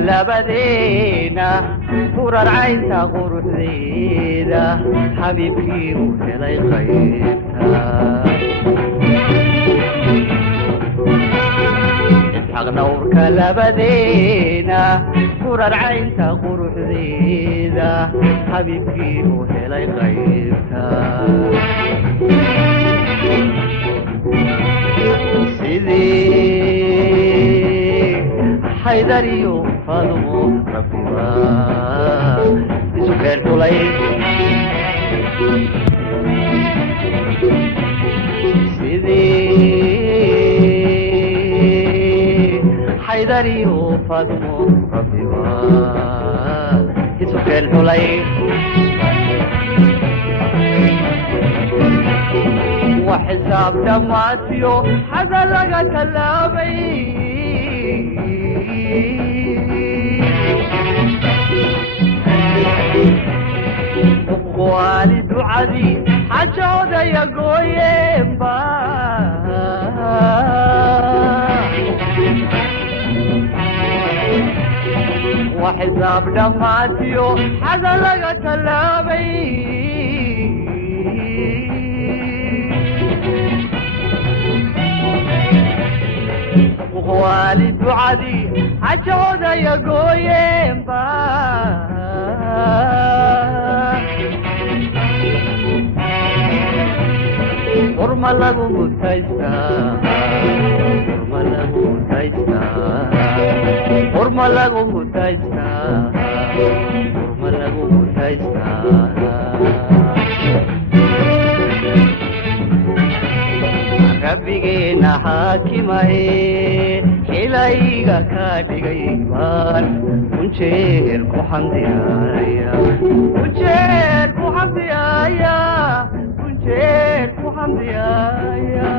لبدينا فور العين تغور ذيدا حبيبي وكلاي خيبتا اسحق نورك لبدينا فور العين تغور ذيدا حبيبي وكلاي خيبتا سيدي حيدريو فاضمو رفيبا سكر طولي سيدي حيدريو فاضمو رفيبا سكر طولي وحساب دماتيو حذا لغا كلابي والد عدي حجود يا قويبا وحساب دماتيو حذا لغا كلابي والد عدي حجود يا قويبا ورما لغو متايستا ورما لغو متايستا ورما لغو متايستا ورما لغو متايستا ربينا حاكمه إليك كاديغان كنشير كحمديايا كنشير كحمديايا كنشير كحمديايا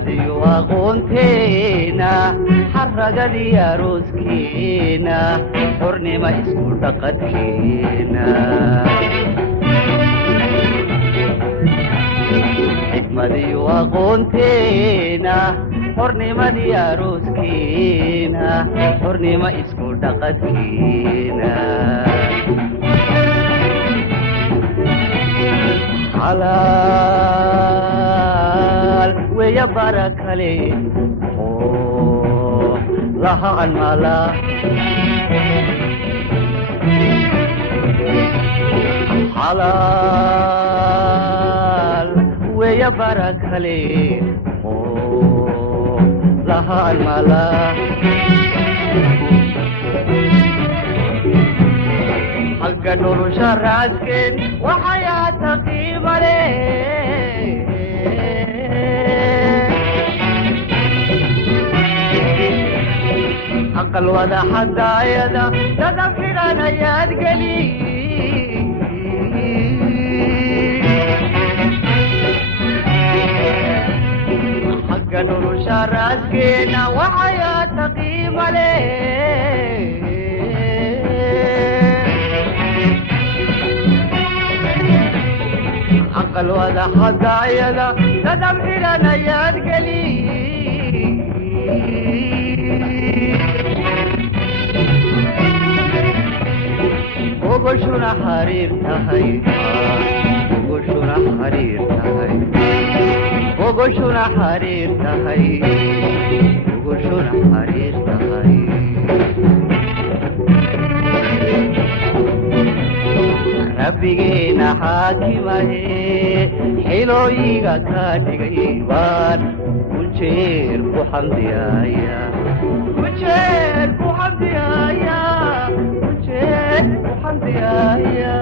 xigmadiyo aqoonteena xarragadii arooskeena xornima isku dhaqadkeena xigmadiyo aqoonteena xornimadii arooskeena xornima isku dhaqadkeena xalaal weya barakale oo laha almala xalaal weya barakale oo laha almala halka nolosha raasken waxayaata qiimo leh aqal wada xadaayada dada filan ayaad geli halka nolosha raaskeena waxayaata qiimo leh aqal wada xadaayada dadab xiran ayaad geli ogoshuna xariir tahay ogoshuna xariir tahay ogoshuna xariir tahay ogoshuna xariir tahay rabbigeena xaakimahe xilooyiga ka dhigay baan kujeer ku xamdiyaaya kujeer ku xamdiyaaya kujeer ku xamdiyaaya